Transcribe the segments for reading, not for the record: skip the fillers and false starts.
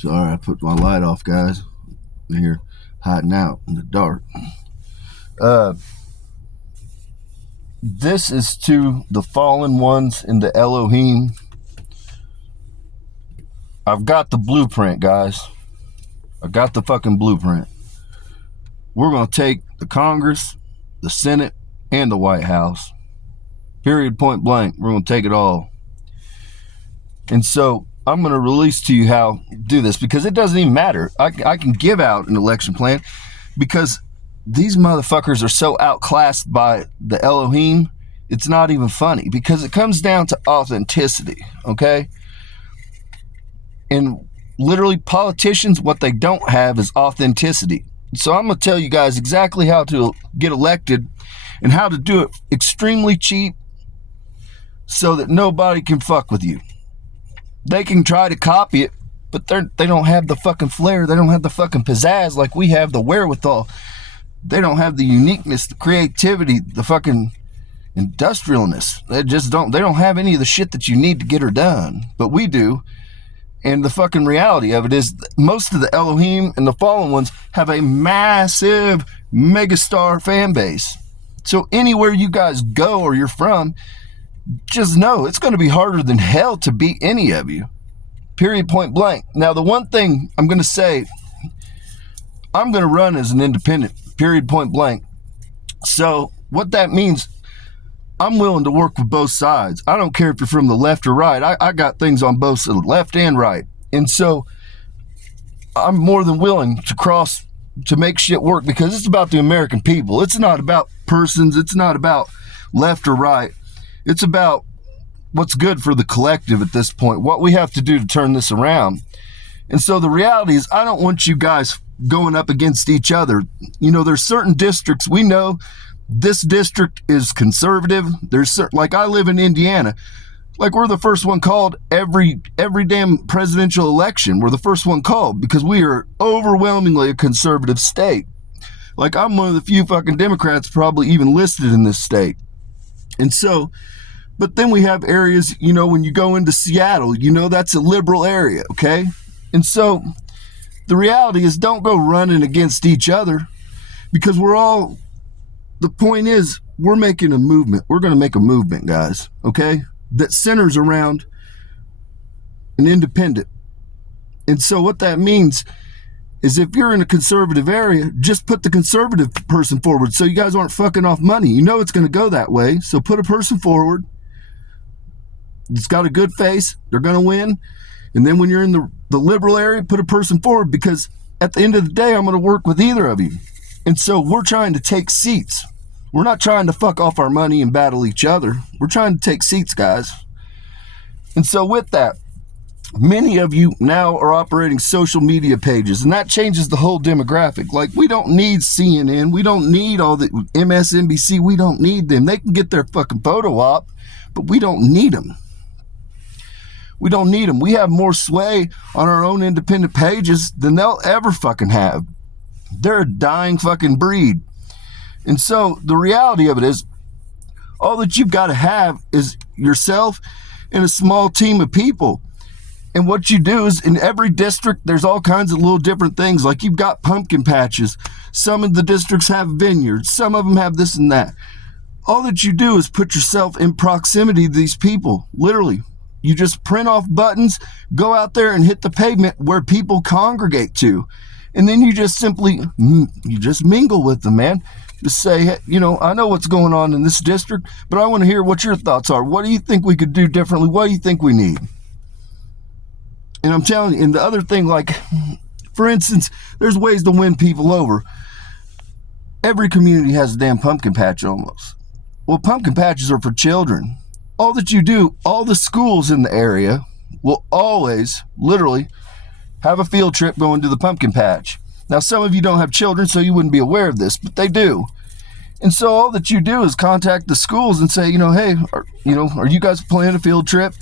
Sorry, I put my light off, guys. I'm here hiding out in the dark. This is to the fallen ones in the Elohim. I've got the blueprint, guys. I got the fucking blueprint. We're going to take the Congress, the Senate, and the White House. Period, point blank. We're going to take it all. And so I'm going to release to you how to do this, because it doesn't even matter. I can give out an election plan because these motherfuckers are so outclassed by the Elohim, it's not even funny, because it comes down to authenticity, okay? And literally, politicians, what they don't have is authenticity. So I'm going to tell you guys exactly how to get elected and how to do it extremely cheap so that nobody can fuck with you. They can try to copy it, but they don't have the fucking flair. They don't have the fucking pizzazz like we have, the wherewithal. They don't have the uniqueness, the creativity, the fucking industrialness. They don't have any of the shit that you need to get her done, but we do. And the fucking reality of it is most of the Elohim and the fallen ones have a massive megastar fan base. So anywhere you guys go or you're from, just know it's going to be harder than hell to beat any of you. Period, point blank. Now, the one thing I'm going to say, I'm going to run as an independent. Period, point blank. So what that means, I'm willing to work with both sides. I don't care if you're from the left or right. I got things on both sides, left and right. And so I'm more than willing to cross to make shit work, because it's about the American people. It's not about persons. It's not about left or right. It's about what's good for the collective at this point, what we have to do to turn this around. And so the reality is, I don't want you guys going up against each other. You know, there's certain districts we know this district is conservative. There's certain, like I live in Indiana, like we're the first one called every damn presidential election. We're the first one called because we are overwhelmingly a conservative state. Like I'm one of the few fucking Democrats probably even listed in this state. And so, but then we have areas, you know, when you go into Seattle, you know, that's a liberal area, okay? And so the reality is, don't go running against each other, because the point is, we're making a movement. We're going to make a movement, guys, okay, that centers around an independent. And so what that means is, if you're in a conservative area, just put the conservative person forward so you guys aren't fucking off money. You know it's going to go that way, so put a person forward that's got a good face. They're going to win. And then when you're in the liberal area, put a person forward, because at the end of the day, I'm going to work with either of you. And so we're trying to take seats. We're not trying to fuck off our money and battle each other. We're trying to take seats, guys. And so with that, many of you now are operating social media pages, and that changes the whole demographic. Like, we don't need CNN. We don't need all the MSNBC. We don't need them. They can get their fucking photo op, but we don't need them. We don't need them. We have more sway on our own independent pages than they'll ever fucking have. They're a dying fucking breed. And so the reality of it is, all that you've got to have is yourself and a small team of people. And what you do is, in every district, there's all kinds of little different things. Like, you've got pumpkin patches. Some of the districts have vineyards. Some of them have this and that. All that you do is put yourself in proximity to these people. Literally. You just print off buttons, go out there and hit the pavement where people congregate to. And then you just simply, you just mingle with them, man. Just say, hey, you know, I know what's going on in this district, but I want to hear what your thoughts are. What do you think we could do differently? What do you think we need? And I'm telling you, and the other thing, like, for instance, there's ways to win people over. Every community has a damn pumpkin patch almost. Well, pumpkin patches are for children. All that you do, all the schools in the area will always, literally, have a field trip going to the pumpkin patch. Now, some of you don't have children, so you wouldn't be aware of this, but they do. And so all that you do is contact the schools and say, you know, hey, are you guys planning a field trip?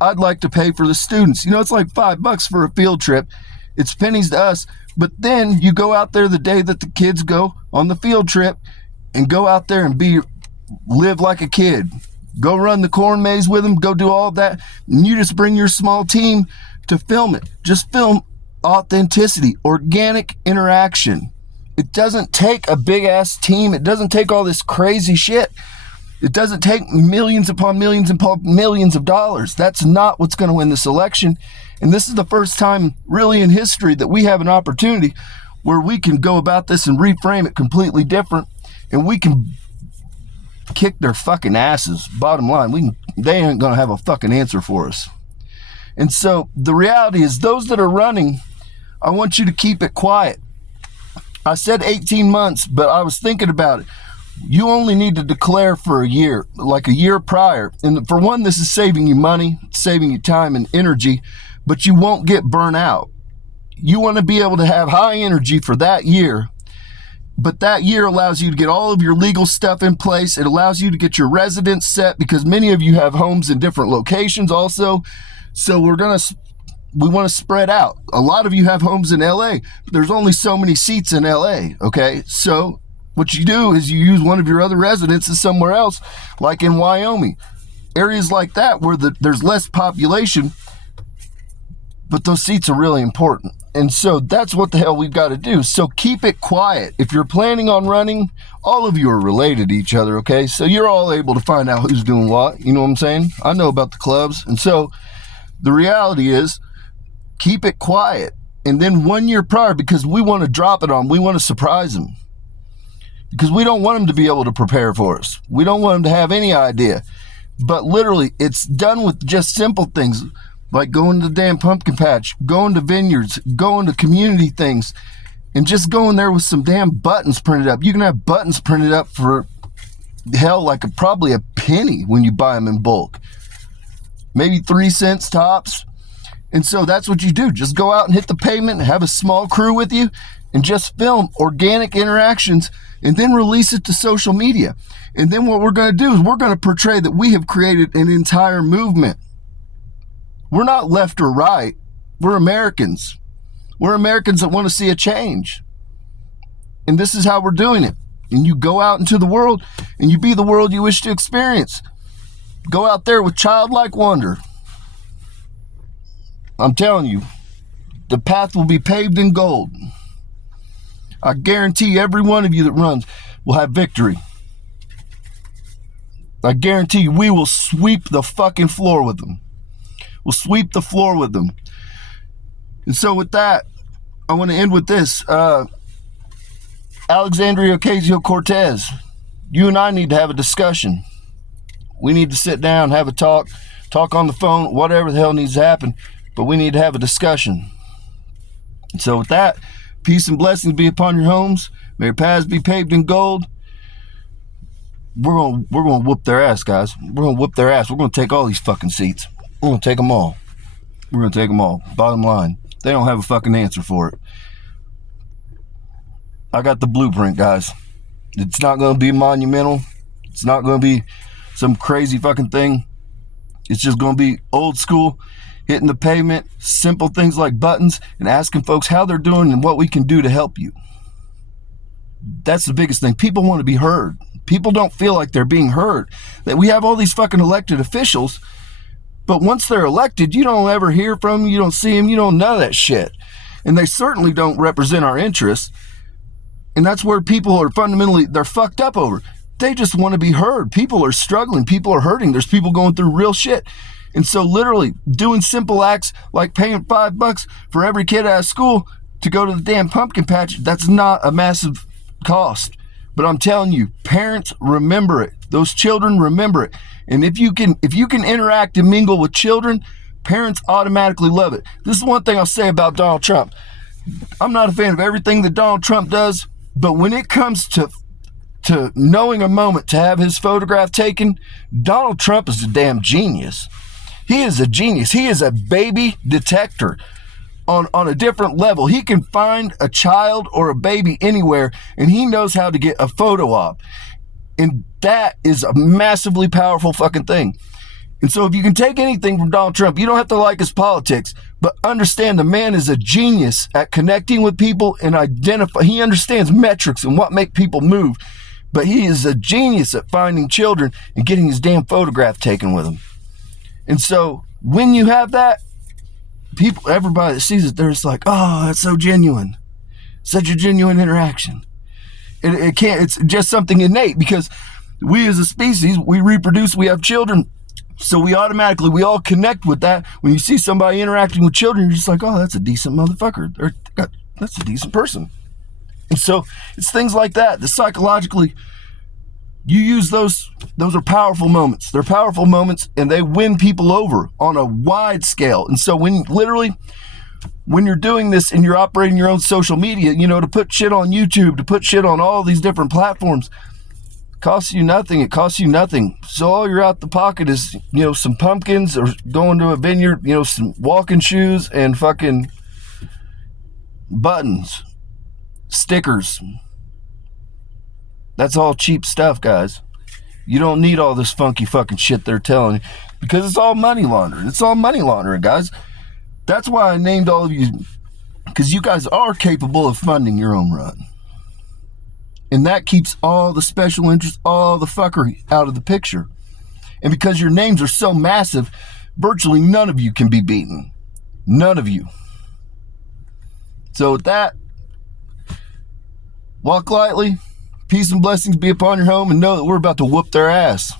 I'd like to pay for the students. You know, it's like $5 for a field trip. It's pennies to us. But then you go out there the day that the kids go on the field trip and go out there and live like a kid. Go run the corn maze with them. Go do all of that. And you just bring your small team to film it. Just film authenticity, organic interaction. It doesn't take a big ass team. It doesn't take all this crazy shit. It doesn't take millions upon millions upon millions of dollars. That's not what's going to win this election. And this is the first time really in history that we have an opportunity where we can go about this and reframe it completely different, and we can kick their fucking asses. Bottom line, they ain't going to have a fucking answer for us. And so the reality is, those that are running, I want you to keep it quiet. I said 18 months, but I was thinking about it. You only need to declare for a year, like a year prior. And for one, this is saving you money, saving you time and energy, but you won't get burnt out. You want to be able to have high energy for that year, but that year allows you to get all of your legal stuff in place. It allows you to get your residence set, because many of you have homes in different locations also. So we want to spread out. A lot of you have homes in LA. There's only so many seats in LA, okay? So what you do is you use one of your other residences somewhere else, like in Wyoming. Areas like that where there's less population, but those seats are really important. And so that's what the hell we've got to do. So keep it quiet. If you're planning on running, all of you are related to each other, okay? So you're all able to find out who's doing what. You know what I'm saying? I know about the clubs. And so the reality is, keep it quiet. And then 1 year prior, because we want to drop it on, we want to surprise them. Because we don't want them to be able to prepare for us. We don't want them to have any idea. But literally, it's done with just simple things, like going to the damn pumpkin patch, going to vineyards, going to community things, and just going there with some damn buttons printed up. You can have buttons printed up for, hell, like probably a penny when you buy them in bulk. Maybe 3 cents tops. And so that's what you do. Just go out and hit the pavement, have a small crew with you, and just film organic interactions, and then release it to social media. And then what we're going to do is we're going to portray that we have created an entire movement. We're not left or right. We're Americans. We're Americans that want to see a change. And this is how we're doing it. And you go out into the world, and you be the world you wish to experience. Go out there with childlike wonder. I'm telling you, the path will be paved in gold. I guarantee every one of you that runs will have victory. I guarantee you, we will sweep the fucking floor with them. We'll sweep the floor with them. And so with that, I want to end with this. Alexandria Ocasio-Cortez, you and I need to have a discussion. We need to sit down, have a talk on the phone, whatever the hell needs to happen, but we need to have a discussion. And so with that, peace and blessings be upon your homes. May your paths be paved in gold. We're gonna whoop their ass, guys. We're gonna whoop their ass. We're gonna take all these fucking seats. We're gonna take them all. We're gonna take them all. Bottom line, they don't have a fucking answer for it. I got the blueprint, guys. It's not gonna be monumental. It's not gonna be some crazy fucking thing. It's just gonna be old school, hitting the pavement, simple things like buttons, and asking folks how they're doing and what we can do to help you. That's the biggest thing. People want to be heard. People don't feel like they're being heard. That we have all these fucking elected officials, but once they're elected, you don't ever hear from them, you don't see them, you don't know that shit. And they certainly don't represent our interests. And that's where people are fundamentally, they're fucked up over. They just want to be heard. People are struggling. People are hurting. There's people going through real shit. And so literally doing simple acts like paying $5 for every kid out of school to go to the damn pumpkin patch, that's not a massive cost. But I'm telling you, parents remember it. Those children remember it. And if you can interact and mingle with children, parents automatically love it. This is one thing I'll say about Donald Trump. I'm not a fan of everything that Donald Trump does, but when it comes to knowing a moment to have his photograph taken, Donald Trump is a damn genius. He is a genius. He is a baby detector on a different level. He can find a child or a baby anywhere, and he knows how to get a photo op. And that is a massively powerful fucking thing. And so if you can take anything from Donald Trump, you don't have to like his politics, but understand the man is a genius at connecting with people and identify. He understands metrics and what make people move, but he is a genius at finding children and getting his damn photograph taken with him. And so when you have that, people, everybody that sees it, they're just like, oh, that's so genuine. Such a genuine interaction. It can't, it's just something innate, because we as a species, we reproduce, we have children. So we all connect with that. When you see somebody interacting with children, you're just like, oh, that's a decent motherfucker. Or that's a decent person. And so it's things like that psychologically, you use those are powerful moments. They're powerful moments, and they win people over on a wide scale. And so when you're doing this and you're operating your own social media, to put shit on YouTube, to put shit on all these different platforms, costs you nothing. It costs you nothing. So all you're out the pocket is, some pumpkins, or going to a vineyard, some walking shoes and fucking buttons, stickers. That's all cheap stuff, guys. You don't need all this funky fucking shit they're telling you, because it's all money laundering. It's all money laundering, guys. That's why I named all of you, because you guys are capable of funding your own run. And that keeps all the special interests, all the fuckery out of the picture. And because your names are so massive, virtually none of you can be beaten. None of you. So with that, walk lightly, peace and blessings be upon your home, and know that we're about to whoop their ass.